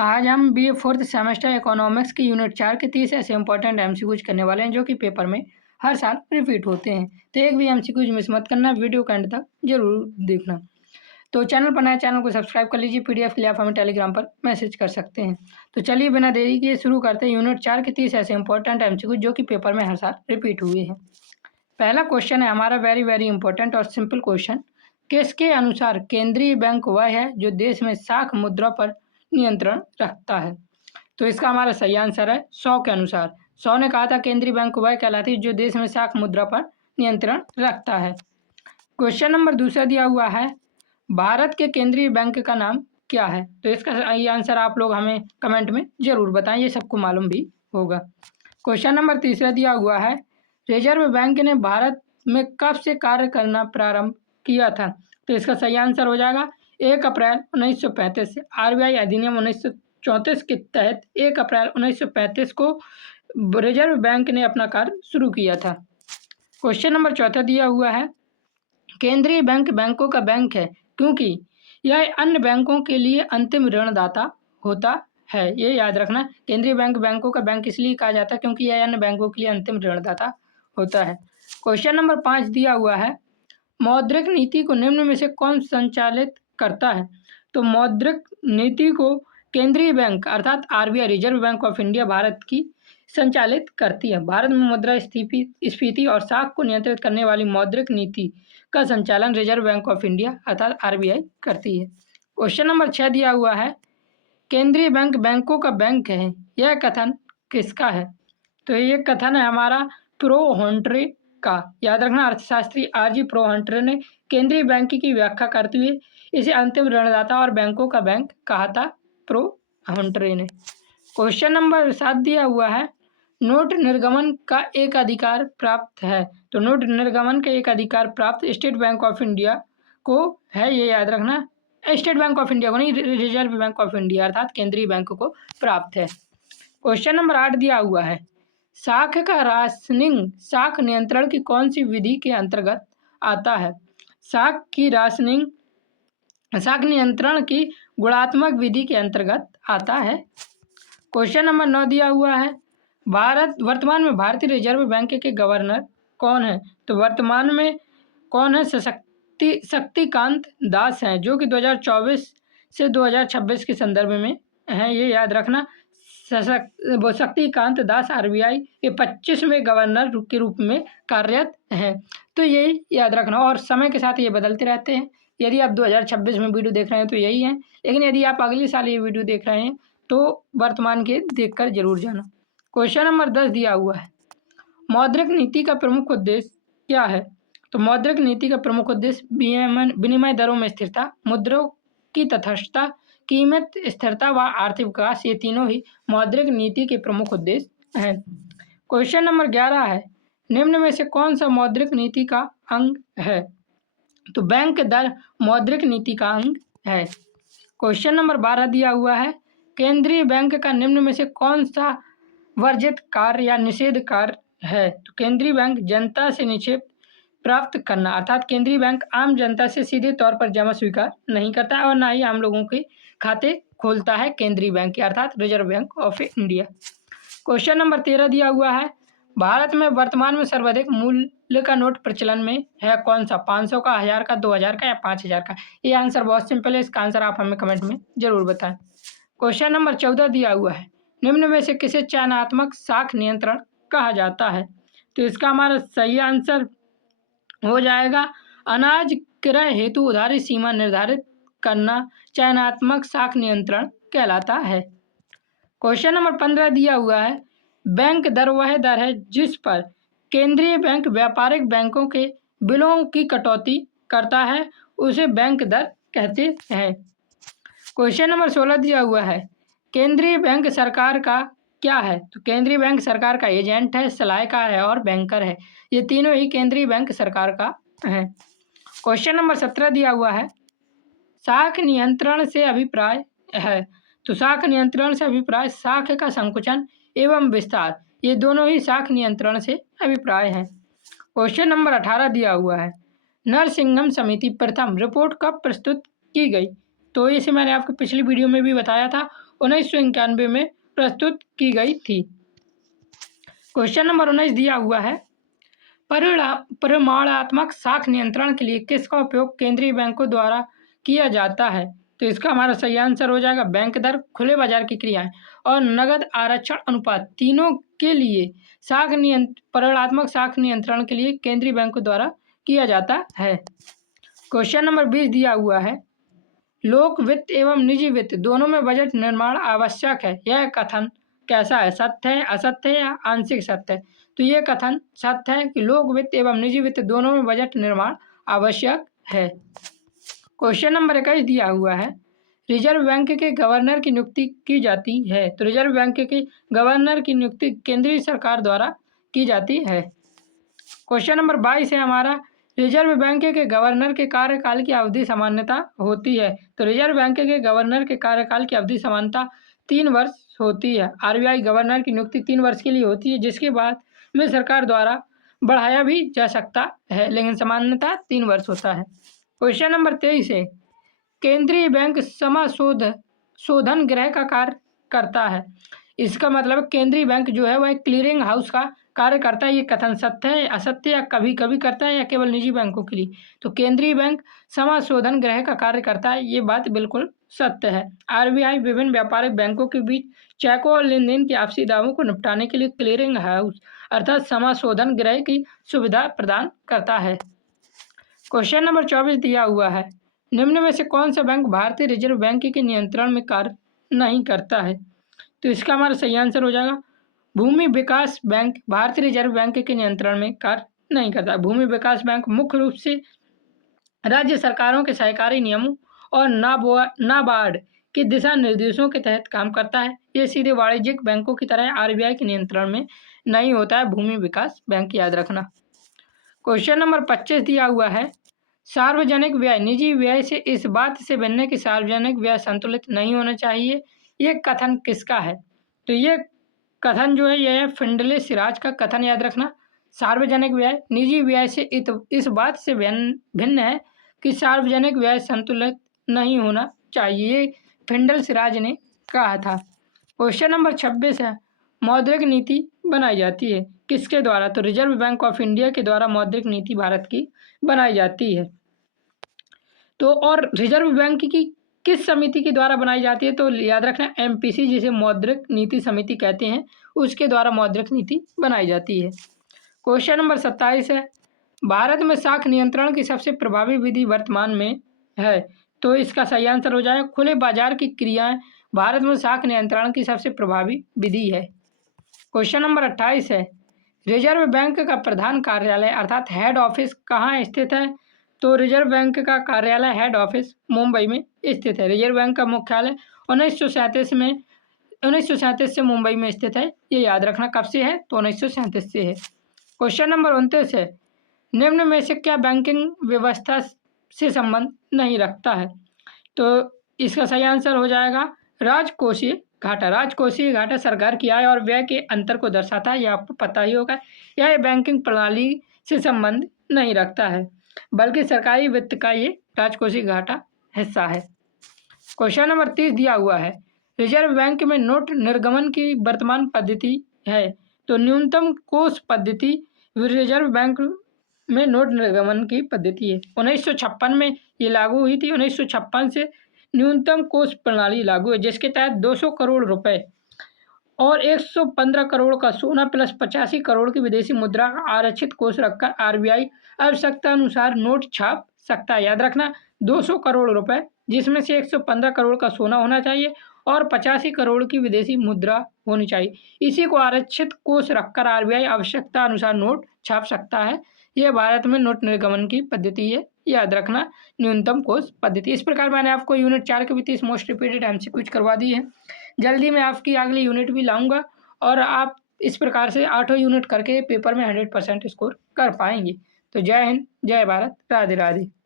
आज हम BA fourth semester economics की यूनिट 4 के 30 ऐसे इंपॉर्टेंट MCQs करने वाले हैं जो कि पेपर में हर साल रिपीट होते हैं। तो एक भी MCQs मिस मत करना, वीडियो का एंड तक जरूर देखना। तो चैनल पर नया, चैनल को सब्सक्राइब कर लीजिए। PDF के लिए आप हमें टेलीग्राम पर मैसेज कर सकते हैं। तो चलिए बिना देरी किए शुरू करते हैं यूनिट 4 के 30 ऐसे इंपॉर्टेंट MCQs जो कि पेपर में हर साल रिपीट हुए हैं। पहला क्वेश्चन है हमारा वेरी इंपॉर्टेंट और सिंपल क्वेश्चन। किसके अनुसार केंद्रीय बैंक वह है जो देश में साख मुद्रा पर नियंत्रण रखता है? तो इसका हमारा सही आंसर है 100 के अनुसार। 100 ने कहा था केंद्रीय बैंक वह कहलाती है जो देश में साख मुद्रा पर नियंत्रण रखता है। क्वेश्चन नंबर दूसरा दिया हुआ है, भारत के केंद्रीय बैंक का नाम क्या है? तो इसका सही आंसर आप लोग हमें कमेंट में जरूर बताएं, ये सबको मालूम भी होगा। क्वेश्चन नंबर तीसरा दिया हुआ है, रिजर्व बैंक ने भारत में कब से कार्य करना प्रारंभ किया था? तो इसका सही आंसर हो जाएगा 1 अप्रैल 1935 से। RBI अधिनियम 1934 के तहत 1 अप्रैल 1935 को रिजर्व बैंक ने अपना कार्य शुरू किया था। क्वेश्चन नंबर चौथा दिया हुआ है, केंद्रीय बैंक बैंकों का बैंक है क्योंकि यह अन्य बैंकों के लिए अंतिम ऋणदाता होता है। ये याद रखना, केंद्रीय बैंक बैंकों का बैंक इसलिए कहा जाता है क्योंकि यह अन्य बैंकों के लिए अंतिम ऋणदाता होता है। क्वेश्चन नंबर 5 दिया हुआ है, मौद्रिक नीति को निम्न में से कौन संचालित करता है? तो मौद्रिक नीति को केंद्रीय बैंक अर्थात RBI reserve bank of India Bharat की संचालित करती है। भारत में मुद्रा स्फीति और साख को नियंत्रित करने वाली मौद्रिक नीति का संचालन रिजर्व बैंक ऑफ इंडिया अर्थात RBI करती है। क्वेश्चन नंबर 6 दिया हुआ है, केंद्रीय बैंक बैंकों का बैंक है, यह कथन किसका है? तो ये कथन है हमारा प्रो-हंट्रे का। याद रखना, अर्थशास्त्री RG प्रो-हंट्रे ने केंद्रीय बैंक की व्याख्या करते हुए इसे अंतिम ऋणदाता और बैंकों का बैंक कहा था, प्रो-हंट्रे ने। क्वेश्चन नंबर 7 दिया हुआ है, नोट निर्गमन का एक अधिकार प्राप्त है। तो नोट निर्गमन का एक अधिकार प्राप्त स्टेट बैंक ऑफ इंडिया को है, ये याद रखना। स्टेट बैंक ऑफ इंडिया को नहीं, रिजर्व बैंक ऑफ इंडिया अर्थात केंद्रीय बैंक को प्राप्त है। क्वेश्चन नंबर 8 दिया हुआ है, साख का राशनिंग साख नियंत्रण की कौन सी विधि के अंतर्गत आता है? साख नियंत्रण की गुणात्मक विधि के अंतर्गत आता है। क्वेश्चन नंबर 9 दिया हुआ है, वर्तमान में भारतीय रिजर्व बैंक के गवर्नर कौन है? तो वर्तमान में कौन है? शक्तिकांत दास हैं, जो कि 2024 से 2026 के संदर्भ में हैं, ये याद रखना। शक्तिकांत दास RBI के 25वें गवर्नर के रूप में कार्यरत हैं। तो यही याद रखना, और समय के साथ ये बदलते रहते हैं। यदि आप 2026 में वीडियो देख रहे हैं तो यही है, लेकिन यदि आप अगले साल ये वीडियो देख रहे हैं तो वर्तमान के देखकर जरूर जाना। क्वेश्चन नंबर 10 दिया हुआ है, मौद्रिक नीति का प्रमुख उद्देश्य क्या है? तो मौद्रिक नीति का प्रमुख उद्देश्य विनिमय दरों में स्थिरता, मुद्राओं की तटस्थता, कीमत स्थिरता व आर्थिक विकास, ये तीनों ही मौद्रिक नीति के प्रमुख उद्देश्य हैं। क्वेश्चन नंबर 11 है, निम्न में से कौन सा मौद्रिक नीति का अंग है? तो बैंक दर मौद्रिक नीति का अंग है। क्वेश्चन नंबर 12 दिया हुआ है, केंद्रीय बैंक का निम्न में से कौन सा वर्जित कार्य या निषेध कार्य है? तो केंद्रीय बैंक जनता से निक्षेप प्राप्त करना, अर्थात केंद्रीय बैंक आम जनता से सीधे तौर पर जमा स्वीकार नहीं करता है और ना ही आम लोगों के खाते खोलता है केंद्रीय बैंक अर्थात reserve bank of India. Question number 13 दिया हुआ है, भारत में वर्तमान में सर्वाधिक मूल्य का नोट प्रचलन में है कौन सा? 500 का, 1000 का, 2000 का या 5000 का? ये आंसर बहुत सिंपल है, इसका आंसर आप हमें कमेंट में जरूर बताएं। क्वेश्चन नंबर 14 दिया हुआ है, निम्न में से किसे चयनात्मक साख नियंत्रण कहा जाता है? तो इसका हमारा सही आंसर हो जाएगा, अनाज क्रय हेतु उधारी सीमा निर्धारित करना चयनात्मक साख नियंत्रण कहलाता है। क्वेश्चन नंबर 15 दिया हुआ है, बैंक दर वह दर है जिस पर केंद्रीय बैंक व्यापारिक बैंकों के बिलों की कटौती करता है, उसे बैंक दर कहते हैं। क्वेश्चन नंबर 16 दिया हुआ है, केंद्रीय बैंक सरकार का क्या है? तो केंद्रीय बैंक सरकार का एजेंट है, सलाहकार है और बैंकर है। ये तीनों ही केंद्रीय बैंक सरकार का है। क्वेश्चन नंबर 17 दिया हुआ है, साख नियंत्रण से अभिप्राय है। तो साख नियंत्रण से अभिप्राय साख का संकुचन एवं विस्तार, ये दोनों ही साख नियंत्रण से अभिप्राय हैं। क्वेश्चन नंबर 18 दिया हुआ है, नरसिंघम समिति प्रथम रिपोर्ट कब प्रस्तुत की गई? तो इसे मैंने आपको पिछली वीडियो में भी बताया था, 1991 में प्रस्तुत की गई थी। क्वेश्चन नंबर 19 दिया हुआ है, परिमाणात्मक साख नियंत्रण के लिए किसका उपयोग केंद्रीय बैंकों द्वारा किया जाता है? तो इसका हमारा सही आंसर हो जाएगा बैंक दर, खुले बाजार की क्रियाएं और नगद आरक्षण अनुपात, तीनों के लिए परिमाणात्मक साख नियंत्रण के लिए केंद्रीय बैंकों द्वारा किया जाता है। क्वेश्चन नंबर 20 दिया हुआ है, लोक वित्त एवं निजी वित्त दोनों में बजट निर्माण आवश्यक है, यह कथन कैसा है? सत्य है, असत्य है या आंशिक सत्य है? तो ये कथन सत्य है कि लोक वित्त एवं निजी वित्त दोनों में बजट निर्माण आवश्यक है। क्वेश्चन नंबर 21 दिया हुआ है, रिजर्व बैंक के गवर्नर की नियुक्ति की जाती है। तो रिजर्व बैंक के गवर्नर की नियुक्ति केंद्रीय सरकार द्वारा की जाती है। क्वेश्चन नंबर 22 है हमारा, रिजर्व बैंक के गवर्नर के कार्यकाल की अवधि सामान्यता होती है। तो रिजर्व बैंक के गवर्नर के कार्यकाल की अवधि सामान्यता 3 वर्ष होती है। आरबीआई गवर्नर की नियुक्ति 3 वर्ष के लिए होती है, जिसके बाद में सरकार द्वारा बढ़ाया भी जा सकता है, लेकिन सामान्यता 3 वर्ष होता है। क्वेश्चन नंबर 23 है, केंद्रीय बैंक समाशोधन गृह का कार्य करता है। इसका मतलब केंद्रीय बैंक जो है वह क्लीयरिंग हाउस का कार्य करता है। ये कथन सत्य है, असत्य, या कभी कभी करता है, या केवल निजी बैंकों के लिए? तो केंद्रीय बैंक समाशोधन गृह का कार्य करता है, ये बात बिल्कुल सत्य है। आरबीआई विभिन्न व्यापारिक बैंकों के बीच चेकों और लेन देन के आपसी दावों को निपटाने के लिए क्लीयरिंग हाउस अर्थात समाशोधन गृह की सुविधा प्रदान करता है। क्वेश्चन नंबर 24 दिया हुआ है, निम्न में से कौन सा बैंक भारतीय रिजर्व बैंक के नियंत्रण में कार्य नहीं करता है? तो इसका हमारा सही आंसर हो जाएगा भूमि विकास बैंक भारतीय रिजर्व बैंक के नियंत्रण में कार्य नहीं करता। भूमि विकास बैंक मुख्य रूप से राज्य सरकारों के सहकारी नियमों और नाबार्ड के दिशा निर्देशों के तहत काम करता है। ये सीधे वाणिज्यिक बैंकों की तरह आरबीआई के नियंत्रण में नहीं होता है। भूमि विकास बैंक याद रखना। क्वेश्चन नंबर 25 दिया हुआ है, सार्वजनिक व्यय निजी व्यय से इस बात से भिन्न है कि सार्वजनिक व्यय संतुलित नहीं होना चाहिए, ये कथन किसका है? तो ये कथन जो है यह फिंडले सिराज का कथन याद रखना। सार्वजनिक व्यय निजी व्यय से इस बात से भिन्न है कि सार्वजनिक व्यय संतुलित नहीं होना चाहिए, फिंडल सिराज ने कहा था। क्वेश्चन नंबर 26 है, मौद्रिक नीति बनाई जाती है किसके द्वारा? तो रिजर्व बैंक ऑफ इंडिया के द्वारा मौद्रिक नीति भारत की बनाई जाती है। तो और रिजर्व बैंक की किस समिति के द्वारा बनाई जाती है? तो याद रखना एमपीसी, जिसे मौद्रिक नीति समिति कहते हैं, उसके द्वारा मौद्रिक नीति बनाई जाती है। क्वेश्चन नंबर 27 है, भारत में साख नियंत्रण की सबसे प्रभावी विधि वर्तमान में है। तो इसका सही आंसर हो जाएगा खुले बाजार की क्रियाएं भारत में साख नियंत्रण की सबसे प्रभावी विधि है। क्वेश्चन नंबर 28 है, रिजर्व बैंक का प्रधान कार्यालय अर्थात हेड ऑफिस कहाँ स्थित है? तो रिजर्व बैंक का कार्यालय हेड ऑफिस मुंबई में स्थित है। रिजर्व बैंक का मुख्यालय 1937 से मुंबई में स्थित है, ये याद रखना। कब से है? तो 1937 से है। क्वेश्चन नंबर 29 है, निम्न में से क्या बैंकिंग व्यवस्था से संबंध नहीं रखता है? तो इसका सही आंसर हो जाएगा राजकोषीय घाटा। राजकोषीय घाटा सरकार की आय और व्यय के अंतर को दर्शाता है, यह आपको पता ही होगा। यह बैंकिंग प्रणाली से संबंध नहीं रखता है, बल्कि सरकारी वित्त का ये राजकोषीय घाटा हिस्सा है। क्वेश्चन नंबर 30 दिया हुआ है, रिजर्व बैंक में नोट निर्गमन की वर्तमान पद्धति है। तो न्यूनतम कोष पद्धति रिजर्व बैंक में नोट निर्गमन की पद्धति है। 1956 में ये लागू हुई थी। 1956 से न्यूनतम कोष प्रणाली लागू है, जिसके तहत 200 करोड़ रुपए और 115 करोड़ का सोना प्लस 85 करोड़ की विदेशी मुद्रा का आरक्षित कोष रखकर आरबीआई आवश्यकता अनुसार नोट छाप सकता है। याद रखना 200 करोड़ रुपए, जिसमें से 115 करोड़ का सोना होना चाहिए और 85 करोड़ की विदेशी मुद्रा होनी चाहिए। इसी को आरक्षित कोष रखकर आरबीआई आवश्यकता अनुसार नोट छाप सकता है। यह भारत में नोट निर्गमन की पद्धति है, याद रखना, न्यूनतम कोष पद्धति। इस प्रकार मैंने आपको यूनिट 4 के भी 30 मोस्ट रिपीटेड एमसीक्यूज करवा दी है। जल्दी मैं आपकी अगली यूनिट भी लाऊंगा और आप इस प्रकार से 8 यूनिट करके पेपर में 100% स्कोर कर पाएंगे। तो जय हिंद, जय भारत, राधे राधे।